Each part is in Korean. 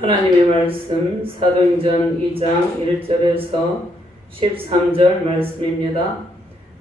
하나님의 말씀 사도행전 2장 1절에서 13절 말씀입니다.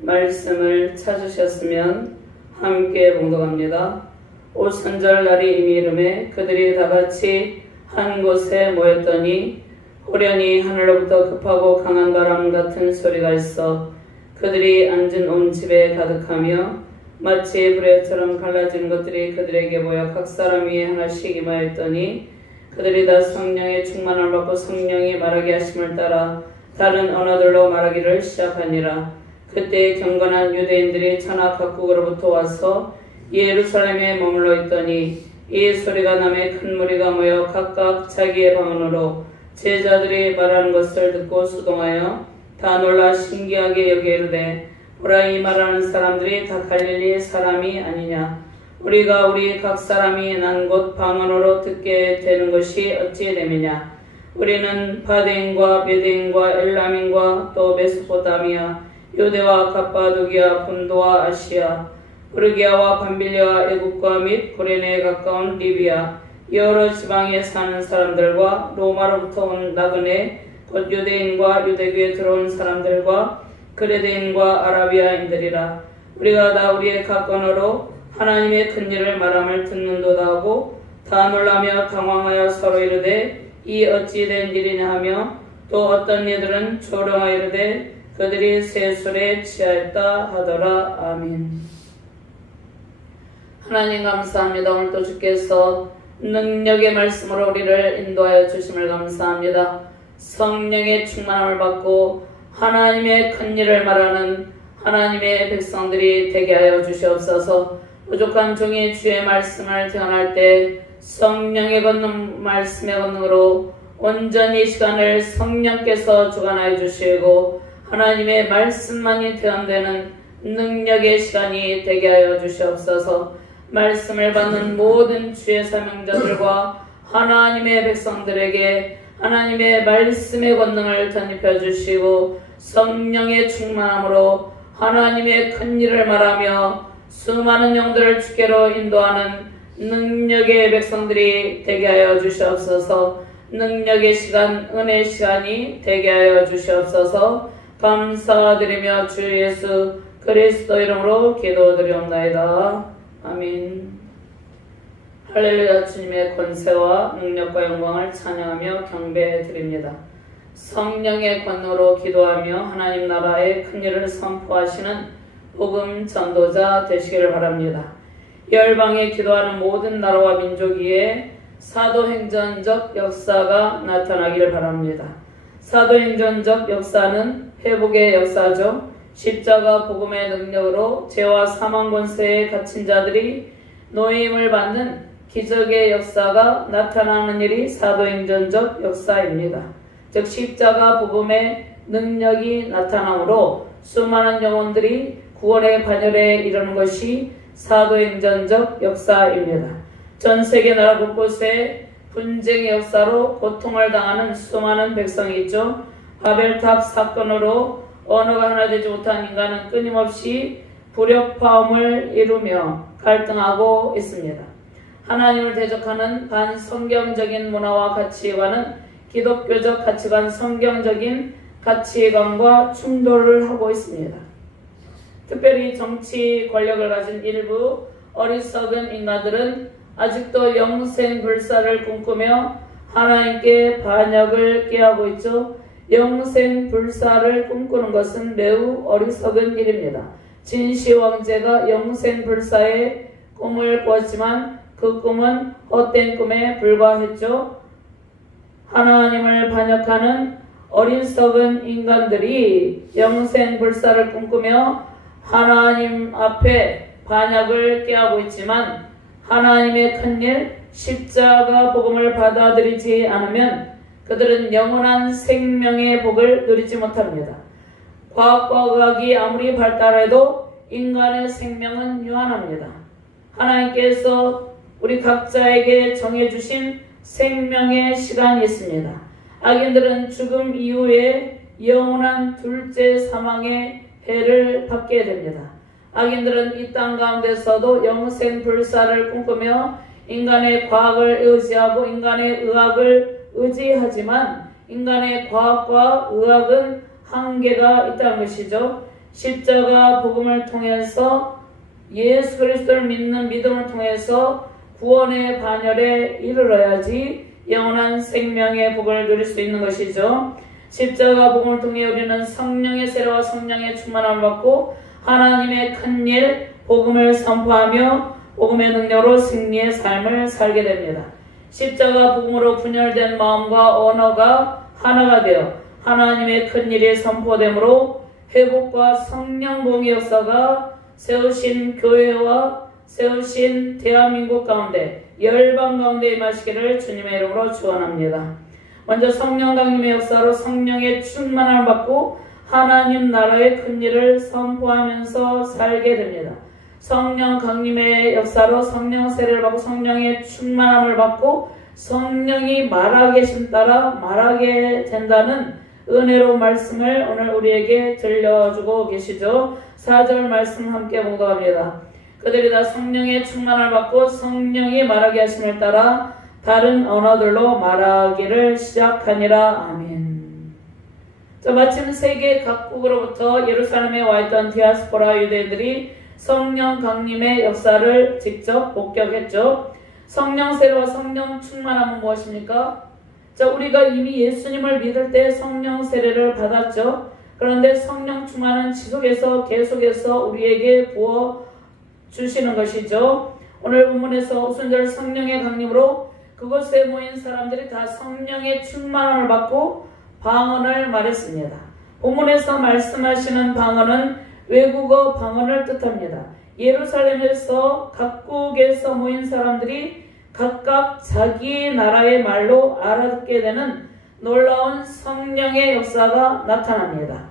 말씀을 찾으셨으면 함께 봉독합니다. 오순절날이 이미 이르매 그들이 다같이 한 곳에 모였더니 호련히 하늘로부터 급하고 강한 바람 같은 소리가 있어 그들이 앉은 온 집에 가득하며 마치 불에처럼 갈라진 것들이 그들에게 보여 각 사람 위에 하나씩 임하였더니 그들이 다 성령의 충만을 받고 성령이 말하게 하심을 따라 다른 언어들로 말하기를 시작하니라. 그때 경건한 유대인들이 천하 각국으로부터 와서 예루살렘에 머물러 있더니 이 소리가 나매 큰 무리가 모여 각각 자기의 방언으로 제자들이 말하는 것을 듣고 수동하여 다 놀라 신기하게 여겨 이르되 보라, 이 말하는 사람들이 다 갈릴리 사람이 아니냐. 우리가 우리 각 사람이 난 곳 방언으로 듣게 되는 것이 어찌 됨이냐. 우리는 바데인과 메데인과 엘람인과 또 메소포타미아, 유대와 갑바도기아, 본도와 아시아, 부르기아와 밤빌리아와 애국과 및 구레네에 가까운 리비아, 여러 지방에 사는 사람들과 로마로부터 온 나그네, 곧 유대인과 유대교에 들어온 사람들과 그레데인과 아라비아인들이라. 우리가 다 우리의 각 언어로 하나님의 큰 일을 말함을 듣는도다 하고 다 놀라며 당황하여 서로 이르되 이 어찌 된 일이냐 하며 또 어떤 이들은 조롱하여 이르되 그들이 세술에 취하였다 하더라. 아멘. 하나님 감사합니다. 오늘도 주께서 능력의 말씀으로 우리를 인도하여 주심을 감사합니다. 성령의 충만함을 받고 하나님의 큰 일을 말하는 하나님의 백성들이 되게 하여 주시옵소서. 부족한 종이 주의 말씀을 전할 때 성령의 권능, 말씀의 권능으로 온전히 시간을 성령께서 주관하여 주시고 하나님의 말씀만이 대언되는 능력의 시간이 되게 하여 주시옵소서. 말씀을 받는 모든 주의 사명자들과 하나님의 백성들에게 하나님의 말씀의 권능을 전입해 주시고 성령의 충만함으로 하나님의 큰 일을 말하며 수많은 영들을 주께로 인도하는 능력의 백성들이 되게 하여 주시옵소서. 능력의 시간, 은혜의 시간이 되게 하여 주시옵소서. 감사드리며 주 예수 그리스도 이름으로 기도드리옵나이다. 아멘. 할렐루야. 주님의 권세와 능력과 영광을 찬양하며 경배드립니다. 성령의 권능으로 기도하며 하나님 나라의 큰 일을 선포하시는 복음 전도자 되시기를 바랍니다. 열방에 기도하는 모든 나라와 민족 위에 사도행전적 역사가 나타나기를 바랍니다. 사도행전적 역사는 회복의 역사죠. 십자가 복음의 능력으로 죄와 사망 권세에 갇힌 자들이 노임을 받는 기적의 역사가 나타나는 일이 사도행전적 역사입니다. 즉 십자가 복음의 능력이 나타나므로 수많은 영혼들이 구원의 반열에 이르는 것이 사도행전적 역사입니다. 전 세계 나라 곳곳에 분쟁의 역사로 고통을 당하는 수많은 백성이 있죠. 바벨탑 사건으로 언어가 하나 되지 못한 인간은 끊임없이 불협화음을 이루며 갈등하고 있습니다. 하나님을 대적하는 반성경적인 문화와 가치관은 기독교적 가치관, 성경적인 가치관과 충돌을 하고 있습니다. 특별히 정치 권력을 가진 일부 어리석은 인간들은 아직도 영생 불사를 꿈꾸며 하나님께 반역을 꾀하고 있죠. 영생 불사를 꿈꾸는 것은 매우 어리석은 일입니다. 진시 왕제가 영생 불사의 꿈을 꾸었지만 그 꿈은 헛된 꿈에 불과했죠. 하나님을 반역하는 어리석은 인간들이 영생 불사를 꿈꾸며 하나님 앞에 반역을 꾀하고 있지만 하나님의 큰일 십자가 복음을 받아들이지 않으면 그들은 영원한 생명의 복을 누리지 못합니다. 과학과 의학이 아무리 발달해도 인간의 생명은 유한합니다. 하나님께서 우리 각자에게 정해주신 생명의 시간이 있습니다. 악인들은 죽음 이후에 영원한 둘째 사망의 해를 받게 됩니다. 악인들은 이 땅 가운데서도 영생 불사를 꿈꾸며 인간의 과학을 의지하고 인간의 의학을 의지하지만 인간의 과학과 의학은 한계가 있다는 것이죠. 십자가 복음을 통해서 예수 그리스도를 믿는 믿음을 통해서 구원의 반열에 이르러야지 영원한 생명의 복을 누릴 수 있는 것이죠. 십자가 복음을 통해 우리는 성령의 세례와 성령의 충만함을 받고 하나님의 큰일 복음을 선포하며 복음의 능력으로 승리의 삶을 살게 됩니다. 십자가 복음으로 분열된 마음과 언어가 하나가 되어 하나님의 큰일이 선포되므로 회복과 성령 복음의 역사가 세우신 교회와 세우신 대한민국 가운데 열방 가운데 임하시기를 주님의 이름으로 축원합니다. 먼저 성령 강림의 역사로 성령의 충만함을 받고 하나님 나라의 큰일을 선포하면서 살게 됩니다. 성령 강림의 역사로 성령 세례를 받고 성령의 충만함을 받고 성령이 말하게 하심 따라 말하게 된다는 은혜로운 말씀을 오늘 우리에게 들려주고 계시죠. 4절 말씀 함께 봉독합니다. 그들이 다 성령의 충만함을 받고 성령이 말하게 하심을 따라 다른 언어들로 말하기를 시작하니라. 아멘. 자, 마침 세계 각국으로부터 예루살렘에 와 있던 디아스포라 유대인들이 성령 강림의 역사를 직접 목격했죠. 성령 세례와 성령 충만함은 무엇입니까? 자, 우리가 이미 예수님을 믿을 때 성령 세례를 받았죠. 그런데 성령 충만은 지속해서 계속해서 우리에게 부어 주시는 것이죠. 오늘 본문에서 오순절 성령의 강림으로 그곳에 모인 사람들이 다 성령의 충만함을 받고 방언을 말했습니다. 본문에서 말씀하시는 방언은 외국어 방언을 뜻합니다. 예루살렘에서 각국에서 모인 사람들이 각각 자기 나라의 말로 알아듣게 되는 놀라운 성령의 역사가 나타납니다.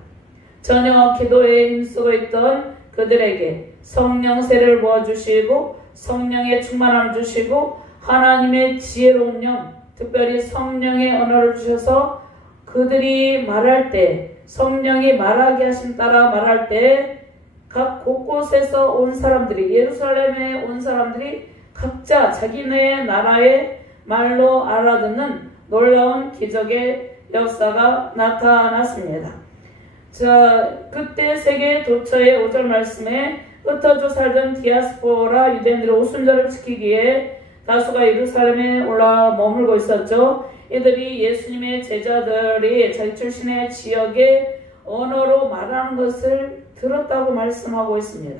전혀 기도에 힘쓰고 있던 그들에게 성령 세례를 부어주시고 성령의 충만함을 주시고 하나님의 지혜로운 영, 특별히 성령의 언어를 주셔서 그들이 말할 때 성령이 말하게 하심 따라 말할 때 각 곳곳에서 온 사람들이 예루살렘에 온 사람들이 각자 자기네 나라의 말로 알아듣는 놀라운 기적의 역사가 나타났습니다. 자, 그때 세계 도처의 5절 말씀에 흩어져 살던 디아스포라 유대인들이 오순절을 지키기에 다수가 예루살렘에 올라 머물고 있었죠. 이들이 예수님의 제자들이 자기 출신의 지역의 언어로 말하는 것을 들었다고 말씀하고 있습니다.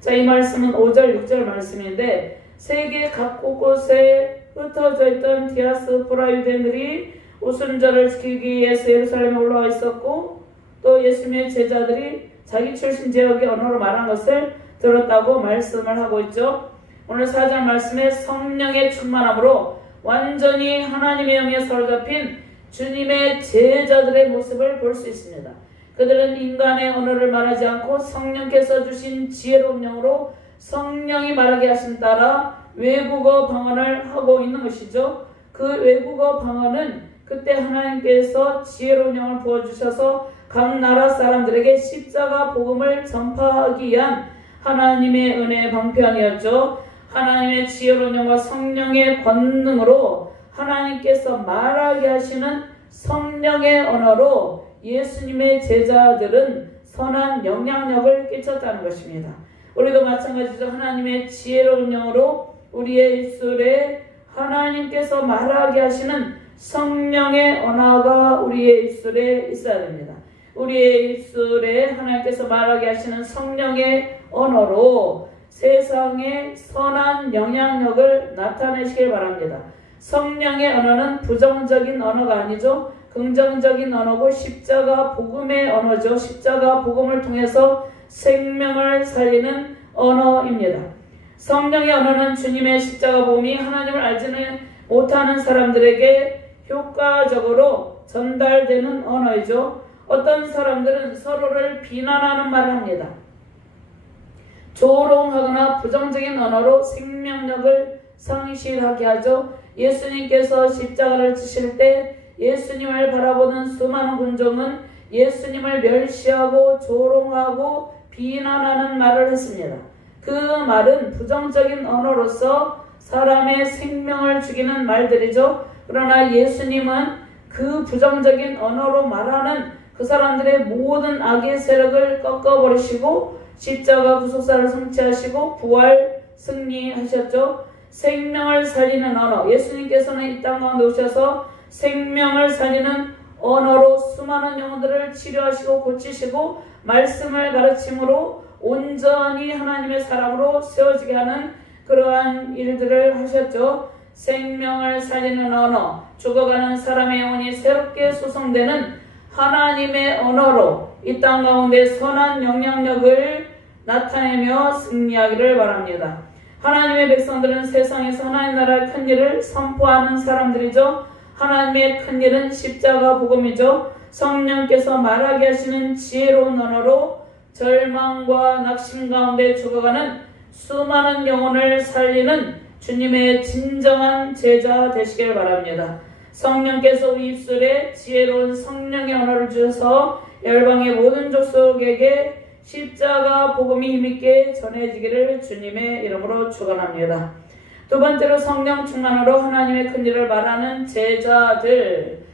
자, 이 말씀은 5절, 6절 말씀인데 세계 각 곳곳에 흩어져 있던 디아스포라 유대인들이 오순절을 지키기 위해서 예루살렘에 올라와 있었고 또 예수님의 제자들이 자기 출신 지역의 언어로 말한 것을 들었다고 말씀을 하고 있죠. 오늘 4절 말씀에 성령의 충만함으로 완전히 하나님의 영에 사로잡힌 주님의 제자들의 모습을 볼 수 있습니다. 그들은 인간의 언어를 말하지 않고 성령께서 주신 지혜로운 영으로 성령이 말하게 하신 따라 외국어 방언을 하고 있는 것이죠. 그 외국어 방언은 그때 하나님께서 지혜로운 영을 부어주셔서 각 나라 사람들에게 십자가 복음을 전파하기 위한 하나님의 은혜의 방편이었죠. 하나님의 지혜로운 영과 성령의 권능으로 하나님께서 말하게 하시는 성령의 언어로 예수님의 제자들은 선한 영향력을 끼쳤다는 것입니다. 우리도 마찬가지죠. 하나님의 지혜로운 영으로 우리의 입술에 하나님께서 말하게 하시는 성령의 언어가 우리의 입술에 있어야 됩니다. 우리의 입술에 하나님께서 말하게 하시는 성령의 언어로 세상에 선한 영향력을 나타내시길 바랍니다. 성령의 언어는 부정적인 언어가 아니죠. 긍정적인 언어고 십자가 복음의 언어죠. 십자가 복음을 통해서 생명을 살리는 언어입니다. 성령의 언어는 주님의 십자가 복음이 하나님을 알지는 못하는 사람들에게 효과적으로 전달되는 언어이죠. 어떤 사람들은 서로를 비난하는 말을 합니다. 조롱하거나 부정적인 언어로 생명력을 상실하게 하죠. 예수님께서 십자가를 지실 때 예수님을 바라보는 수많은 군종은 예수님을 멸시하고 조롱하고 비난하는 말을 했습니다. 그 말은 부정적인 언어로서 사람의 생명을 죽이는 말들이죠. 그러나 예수님은 그 부정적인 언어로 말하는 그 사람들의 모든 악의 세력을 꺾어버리시고 십자가 구속사를 성취하시고 부활 승리하셨죠. 생명을 살리는 언어, 예수님께서는 이 땅 가운데 오셔서 생명을 살리는 언어로 수많은 영혼들을 치료하시고 고치시고 말씀을 가르침으로 온전히 하나님의 사람으로 세워지게 하는 그러한 일들을 하셨죠. 생명을 살리는 언어, 죽어가는 사람의 영혼이 새롭게 소성되는 하나님의 언어로 이 땅 가운데 선한 영향력을 나타내며 승리하기를 바랍니다. 하나님의 백성들은 세상에서 하나님 나라의 큰 일을 선포하는 사람들이죠. 하나님의 큰 일은 십자가 복음이죠. 성령께서 말하게 하시는 지혜로운 언어로 절망과 낙심 가운데 죽어가는 수많은 영혼을 살리는 주님의 진정한 제자 되시길 바랍니다. 성령께서 우리 입술에 지혜로운 성령의 언어를 주셔서 열방의 모든 족속에게 십자가 복음이 힘있게 전해지기를 주님의 이름으로 축원합니다. 두 번째로 성령 충만으로 하나님의 큰 일을 말하는 제자들,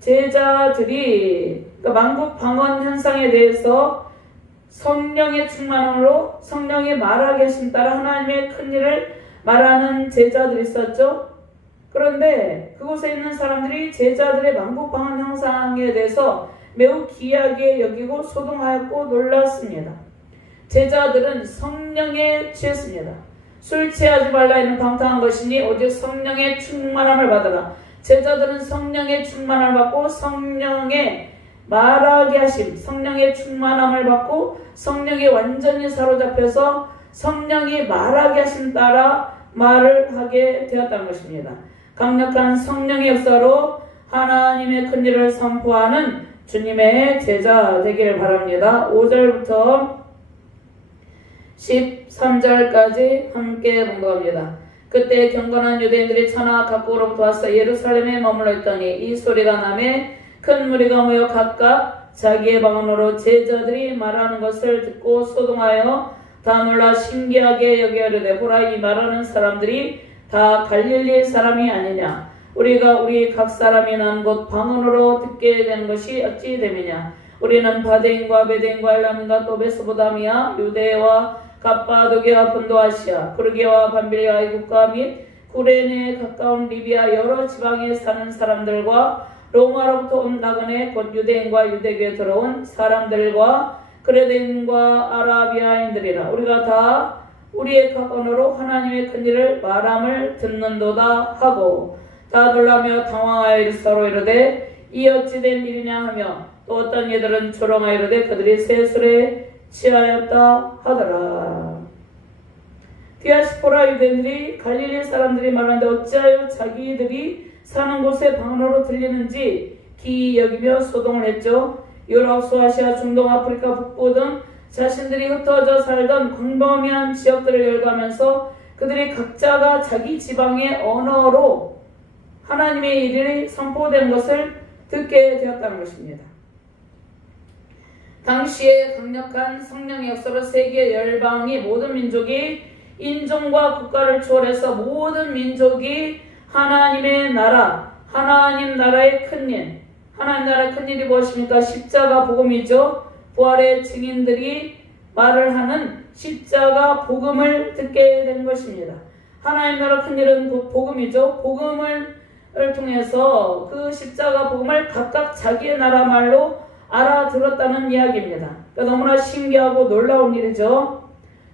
제자들이 만국 방언 현상에 대해서 성령의 충만함으로 성령이 말하게 하신 따라 하나님의 큰 일을 말하는 제자들이 있었죠. 그런데 그곳에 있는 사람들이 제자들의 만국 방언 현상에 대해서 매우 기이하게 여기고 소동하였고 놀랐습니다. 제자들은 성령에 취했습니다. 술 취하지 말라 이는 방탕한 것이니 오직 성령의 충만함을 받으라. 제자들은 성령의 충만함을 받고 성령의 말하게 하심, 성령의 충만함을 받고 성령이 완전히 사로잡혀서 성령이 말하게 하신 따라 말을 하게 되었다는 것입니다. 강력한 성령의 역사로 하나님의 큰 일을 선포하는 주님의 제자 되기를 바랍니다. 5절부터 13절까지 함께 봉독합니다. 그때 경건한 유대인들이 천하 각국으로부터 와서 예루살렘에 머물러 있더니 이 소리가 나매 큰 무리가 모여 각각 자기의 방언으로 제자들이 말하는 것을 듣고 소동하여 다 놀라 신기하게 여기려되 보라 이 말하는 사람들이 다 갈릴리 사람이 아니냐. 우리가 우리 각 사람이 난 곳 방언으로 듣게 되는 것이 어찌 됨이냐. 우리는 바데인과 베데인과 엘람과 또 메소포타미아 유대와 갑바도기와 본도아시아 프르기아와 밤빌리아 애국과 및 구레네에 가까운 리비아 여러 지방에 사는 사람들과 로마로부터 온 나그네 곧 유대인과 유대교에 들어온 사람들과 그레데인과 아라비아인들이라. 우리가 다 우리의 각 언어로 하나님의 큰 일을 말함을 듣는도다 하고 다 놀라며 당황하여 서로 이르되 이 어찌 된 일이냐 하며 또 어떤 이들은 조롱하여 이르되 그들이 세술에 취하였다 하더라. 디아스포라 유대인들이 갈릴리 사람들이 말하는데 어찌하여 자기들이 사는 곳에 방언으로 들리는지 기이 여기며 소동을 했죠. 유럽, 소아시아, 중동, 아프리카, 북부 등 자신들이 흩어져 살던 광범위한 지역들을 열거하면서 그들이 각자가 자기 지방의 언어로 하나님의 일이 선포된 것을 듣게 되었다는 것입니다. 당시에 강력한 성령의 역사로 세계 열방이 모든 민족이 인종과 국가를 초월해서 모든 민족이 하나님의 나라, 하나님 나라의 큰일, 하나님 나라의 큰일이 무엇입니까? 십자가 복음이죠. 부활의 증인들이 말을 하는 십자가 복음을 듣게 된 것입니다. 하나님 나라 큰일은 곧 복음이죠. 복음을 통해서 그 십자가 복음을 각각 자기의 나라 말로 알아들었다는 이야기입니다. 그러니까 너무나 신기하고 놀라운 일이죠.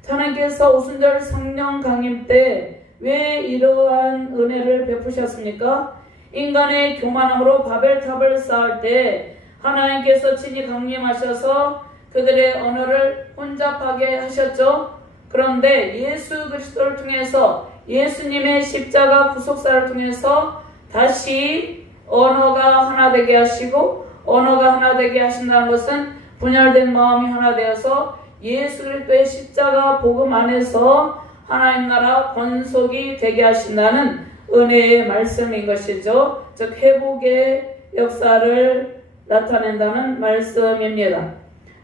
하나님께서 오순절 성령 강림 때 왜 이러한 은혜를 베푸셨습니까? 인간의 교만함으로 바벨탑을 쌓을 때 하나님께서 친히 강림하셔서 그들의 언어를 혼잡하게 하셨죠. 그런데 예수 그리스도를 통해서 예수님의 십자가 구속사를 통해서 다시 언어가 하나 되게 하시고 언어가 하나 되게 하신다는 것은 분열된 마음이 하나 되어서 예수 그리스도의 십자가 복음 안에서 하나님 나라 권속이 되게 하신다는 은혜의 말씀인 것이죠. 즉 회복의 역사를 나타낸다는 말씀입니다.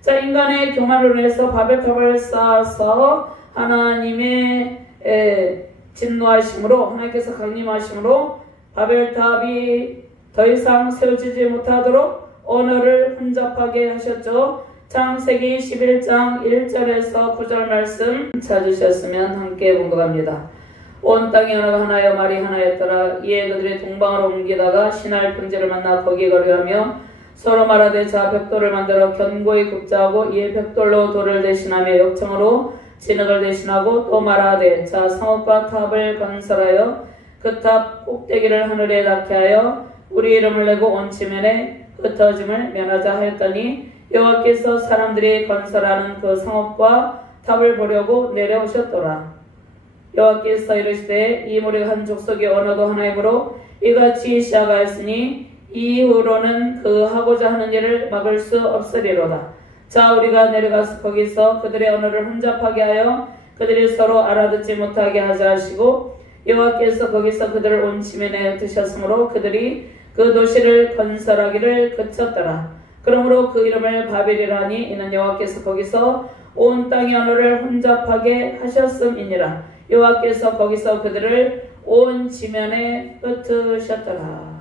자, 인간의 교만으로 인해서 바벨탑을 쌓아서 하나님의 진노하심으로 하나님께서 강림하심으로 바벨탑이 더 이상 세워지지 못하도록 언어를 혼잡하게 하셨죠. 창세기 11장 1절에서 9절 말씀 찾으셨으면 함께 봉독합니다. 온 땅에 언어가 하나여 말이 하나였더라. 이에 그들이 동방으로 옮기다가 신할 평지를 만나 거기 거류하며 서로 말하되 자 벽돌을 만들어 견고히 굽자하고 이에 벽돌로 돌을 대신하며 역청으로 진흙을 대신하고 또 말하되 자 성읍과 탑을 건설하여 그 탑 꼭대기를 하늘에 닿게 하여 우리 이름을 내고 온 지면에 흩어짐을 면하자 하였더니 여호와께서 사람들이 건설하는 그 성읍과 탑을 보려고 내려오셨더라. 여호와께서 이르시되 이 무리가 한 족속의 언어도 하나이므로 이같이 시작하였으니 이후로는 그 하고자 하는 일을 막을 수 없으리로다. 자 우리가 내려가서 거기서 그들의 언어를 혼잡하게 하여 그들이 서로 알아듣지 못하게 하자 하시고 여호와께서 거기서 그들을 온 지면에 흩으셨으므로 그들이 그 도시를 건설하기를 그쳤더라. 그러므로 그 이름을 바벨이라니 이는 여호와께서 거기서 온 땅의 언어를 혼잡하게 하셨음이니라. 여호와께서 거기서 그들을 온 지면에 흩으셨더라.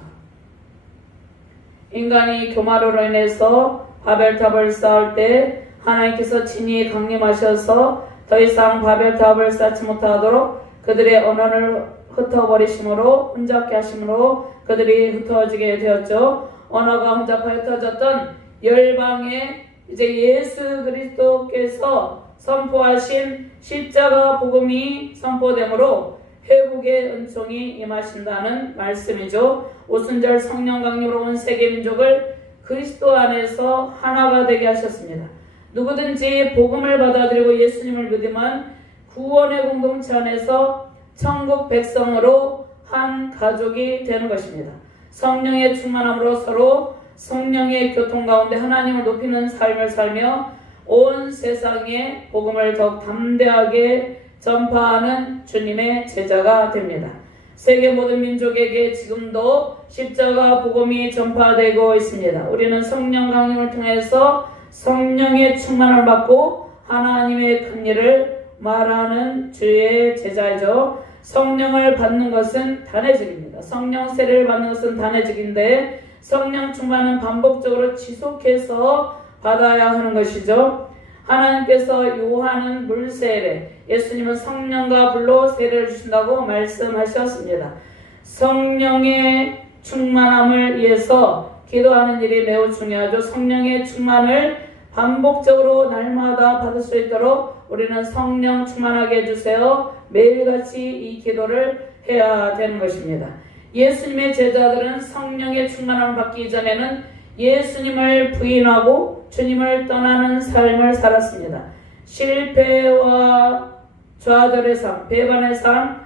인간이 교만으로 인해서 바벨탑을 쌓을 때 하나님께서 친히 강림하셔서 더 이상 바벨탑을 쌓지 못하도록 그들의 언어를 흩어버리심으로 혼잡게 하심으로 그들이 흩어지게 되었죠. 언어가 혼잡하여 흩어졌던 열방에 이제 예수 그리스도께서 선포하신 십자가 복음이 선포되므로 회복의 은총이 임하신다는 말씀이죠. 오순절 성령 강림으로 온 세계 민족을 그리스도 안에서 하나가 되게 하셨습니다. 누구든지 복음을 받아들이고 예수님을 믿으면 구원의 공동체 안에서 천국 백성으로 한 가족이 되는 것입니다. 성령의 충만함으로 서로 성령의 교통 가운데 하나님을 높이는 삶을 살며 온 세상에 복음을 더욱 담대하게 전파하는 주님의 제자가 됩니다. 세계 모든 민족에게 지금도 십자가 복음이 전파되고 있습니다. 우리는 성령 강림을 통해서 성령의 충만을 받고 하나님의 큰 일을 말하는 주의 제자이죠. 성령을 받는 것은 단회적입니다. 성령 세례를 받는 것은 단회적인데 성령 충만은 반복적으로 지속해서 받아야 하는 것이죠. 하나님께서 요한은 물 세례, 예수님은 성령과 불로 세례를 주신다고 말씀하셨습니다. 성령의 충만함을 위해서 기도하는 일이 매우 중요하죠. 성령의 충만을 반복적으로 날마다 받을 수 있도록 우리는 성령 충만하게 해주세요. 매일같이 이 기도를 해야 되는 것입니다. 예수님의 제자들은 성령의 충만함을 받기 전에는 예수님을 부인하고 주님을 떠나는 삶을 살았습니다. 실패와 좌절의 삶, 배반의 삶,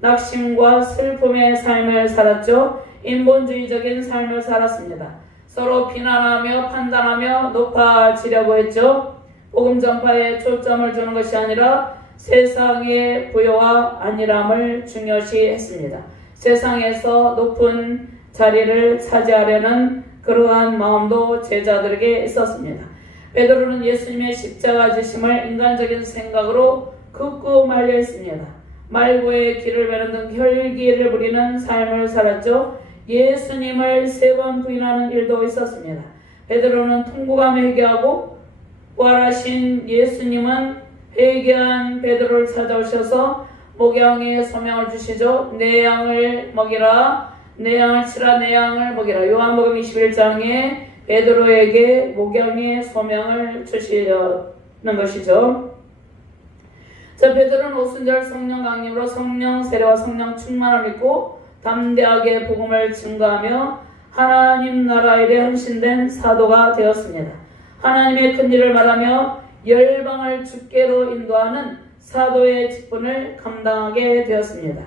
낙심과 슬픔의 삶을 살았죠. 인본주의적인 삶을 살았습니다. 서로 비난하며 판단하며 높아지려고 했죠. 복음 전파에 초점을 두는 것이 아니라 세상의 부여와 안일함을 중요시 했습니다. 세상에서 높은 자리를 차지하려는 그러한 마음도 제자들에게 있었습니다. 베드로는 예수님의 십자가 지심을 인간적인 생각으로 긋고 말려 했습니다. 말고의 길을 베는 등 혈기를 부리는 삶을 살았죠. 예수님을 3번 부인하는 일도 있었습니다. 베드로는 통곡하며 회개하고 부활하신 예수님은 회개한 베드로를 찾아오셔서 목양의 소명을 주시죠. 내 양을 먹이라, 내 양을 치라, 내 양을 먹이라. 요한복음 21장에 베드로에게 목양의 소명을 주시는 것이죠. 자, 베드로는 오순절 성령 강림으로 성령 세례와 성령 충만을 입고 담대하게 복음을 증거하며 하나님 나라 일에 헌신된 사도가 되었습니다. 하나님의 큰 일을 말하며 열방을 주께로 인도하는 사도의 직분을 감당하게 되었습니다.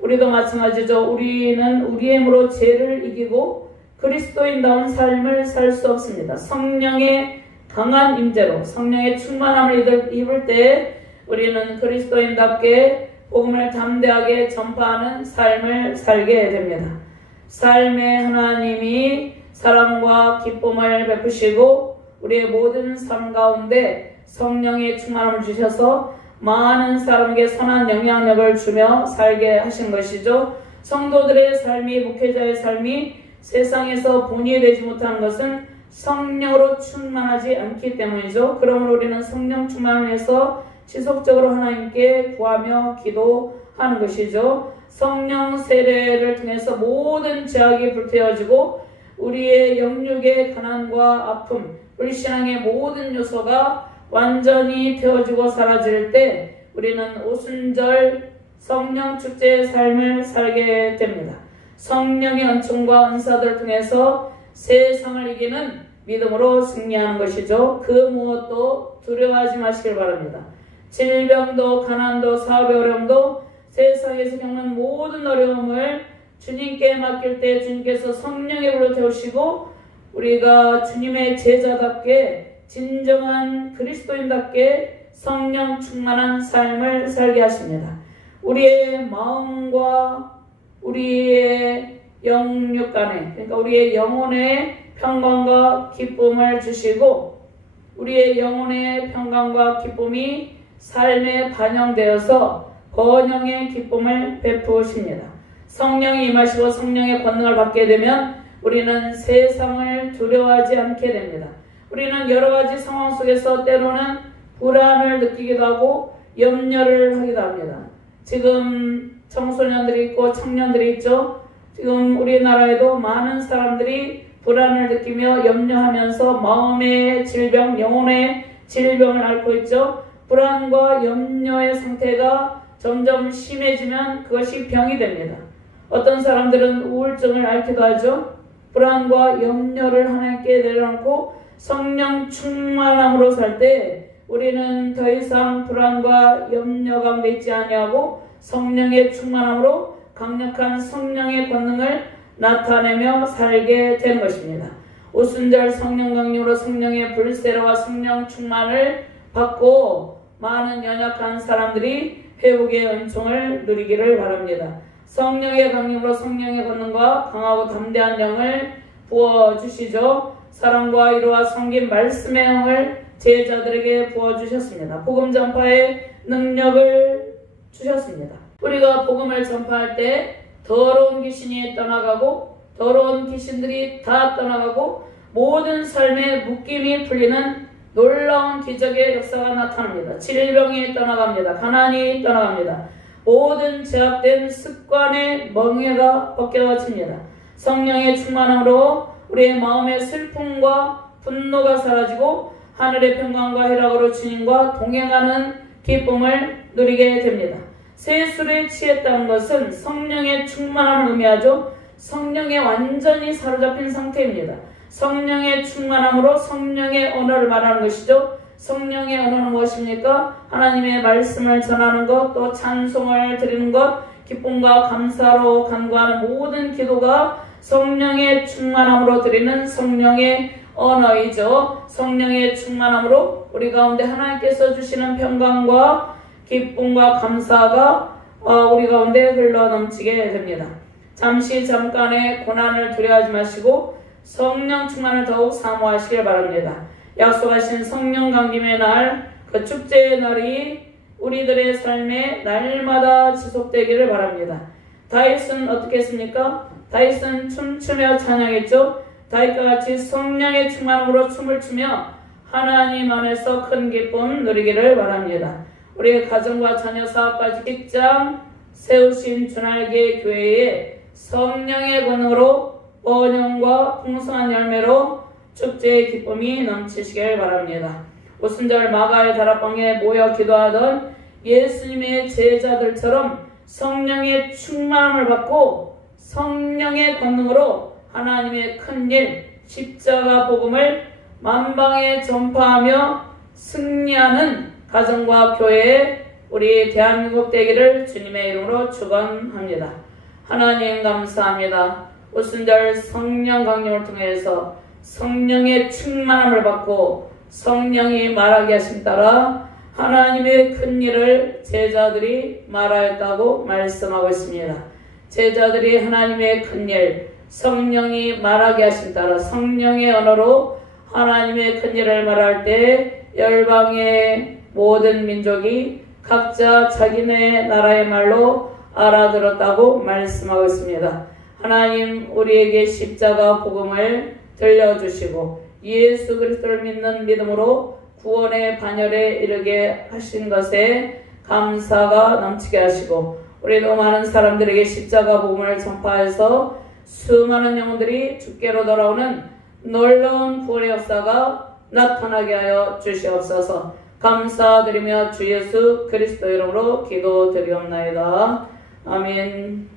우리도 마찬가지죠. 우리는 우리의 힘으로 죄를 이기고 그리스도인다운 삶을 살 수 없습니다. 성령의 강한 임재로 성령의 충만함을 입을 때 우리는 그리스도인답게 복음을 담대하게 전파하는 삶을 살게 됩니다. 삶의 하나님이 사랑과 기쁨을 베푸시고 우리의 모든 삶 가운데 성령의 충만함을 주셔서 많은 사람에게 선한 영향력을 주며 살게 하신 것이죠. 성도들의 삶이, 목회자의 삶이 세상에서 본이 되지 못하는 것은 성령으로 충만하지 않기 때문이죠. 그러므로 우리는 성령 충만을 해서 지속적으로 하나님께 구하며 기도하는 것이죠. 성령 세례를 통해서 모든 죄악이 불태워지고 우리의 영육의 가난과 아픔, 우리 신앙의 모든 요소가 완전히 태워지고 사라질 때 우리는 오순절 성령 축제의 삶을 살게 됩니다. 성령의 은총과 은사들을 통해서 세상을 이기는 믿음으로 승리하는 것이죠. 그 무엇도 두려워하지 마시길 바랍니다. 질병도 가난도 사업의 어려움도 세상에서 겪는 모든 어려움을 주님께 맡길 때 주님께서 성령의 불로 태우시고 우리가 주님의 제자답게 진정한 그리스도인답게 성령 충만한 삶을 살게 하십니다. 우리의 마음과 우리의 영육 간에, 그러니까 우리의 영혼의 평강과 기쁨을 주시고 우리의 영혼의 평강과 기쁨이 삶에 반영되어서 번영의 기쁨을 베푸십니다. 성령이 임하시고 성령의 권능을 받게 되면 우리는 세상을 두려워하지 않게 됩니다. 우리는 여러 가지 상황 속에서 때로는 불안을 느끼기도 하고 염려를 하기도 합니다. 지금 청소년들이 있고 청년들이 있죠. 지금 우리나라에도 많은 사람들이 불안을 느끼며 염려하면서 마음의 질병, 영혼의 질병을 앓고 있죠. 불안과 염려의 상태가 점점 심해지면 그것이 병이 됩니다. 어떤 사람들은 우울증을 앓기도 하죠. 불안과 염려를 하나님께 내려놓고 성령 충만함으로 살 때 우리는 더 이상 불안과 염려 가운데 있지 아니하고 성령의 충만함으로 강력한 성령의 권능을 나타내며 살게 되는 것입니다. 오순절 성령 강림으로 성령의 불세례와 성령 충만을 받고 많은 연약한 사람들이 회복의 은총을 누리기를 바랍니다. 성령의 강림으로 성령의 권능과 강하고 담대한 영을 부어주시죠. 사랑과 위로와 섬김 말씀의 영을 제자들에게 부어주셨습니다. 복음 전파의 능력을 주셨습니다. 우리가 복음을 전파할 때 더러운 귀신이 떠나가고 더러운 귀신들이 다 떠나가고 모든 삶의 묶임이 풀리는 놀라운 기적의 역사가 나타납니다. 질병이 떠나갑니다. 가난이 떠나갑니다. 모든 제약된 습관의 멍에가 벗겨집니다. 성령의 충만함으로 우리의 마음의 슬픔과 분노가 사라지고 하늘의 평강과 희락으로 주님과 동행하는 기쁨을 누리게 됩니다. 새 술에 취했다는 것은 성령의 충만함을 의미하죠. 성령에 완전히 사로잡힌 상태입니다. 성령의 충만함으로 성령의 언어를 말하는 것이죠. 성령의 언어는 무엇입니까? 하나님의 말씀을 전하는 것, 또 찬송을 드리는 것, 기쁨과 감사로 간구하는 모든 기도가 성령의 충만함으로 드리는 성령의 언어이죠. 성령의 충만함으로 우리 가운데 하나님께서 주시는 평강과 기쁨과 감사가 우리 가운데 흘러넘치게 됩니다. 잠깐의 고난을 두려워하지 마시고 성령 충만을 더욱 사모하시길 바랍니다. 약속하신 성령 강림의 날, 그 축제의 날이 우리들의 삶에 날마다 지속되기를 바랍니다. 다윗은 어떻게 했습니까? 다윗은 춤추며 찬양했죠. 다윗과 같이 성령의 충만함으로 춤을 추며 하나님 안에서 큰 기쁨 누리기를 바랍니다. 우리의 가정과 자녀, 사업까지 직장 세우신 주날개 교회에 성령의 권능으로 번영과 풍성한 열매로 축제의 기쁨이 넘치시길 바랍니다. 오순절 마가의 다락방에 모여 기도하던 예수님의 제자들처럼 성령의 충만함을 받고 성령의 권능으로 하나님의 큰일 십자가 복음을 만방에 전파하며 승리하는 가정과 교회에 우리 대한민국 되기를 주님의 이름으로 축원합니다. 하나님 감사합니다. 오순절 성령 강림을 통해서 성령의 충만함을 받고 성령이 말하게 하신 따라 하나님의 큰 일을 제자들이 말하였다고 말씀하고 있습니다. 제자들이 하나님의 큰 일, 성령이 말하게 하신 따라 성령의 언어로 하나님의 큰 일을 말할 때 열방의 모든 민족이 각자 자기네 나라의 말로 알아들었다고 말씀하고 있습니다. 하나님 우리에게 십자가 복음을 들려주시고 예수 그리스도를 믿는 믿음으로 구원의 반열에 이르게 하신 것에 감사가 넘치게 하시고 우리도 많은 사람들에게 십자가 복음을 전파해서 수많은 영혼들이 주께로 돌아오는 놀라운 구원의 역사가 나타나게 하여 주시옵소서. 감사드리며 주 예수 그리스도 이름으로 기도드리옵나이다. 아멘.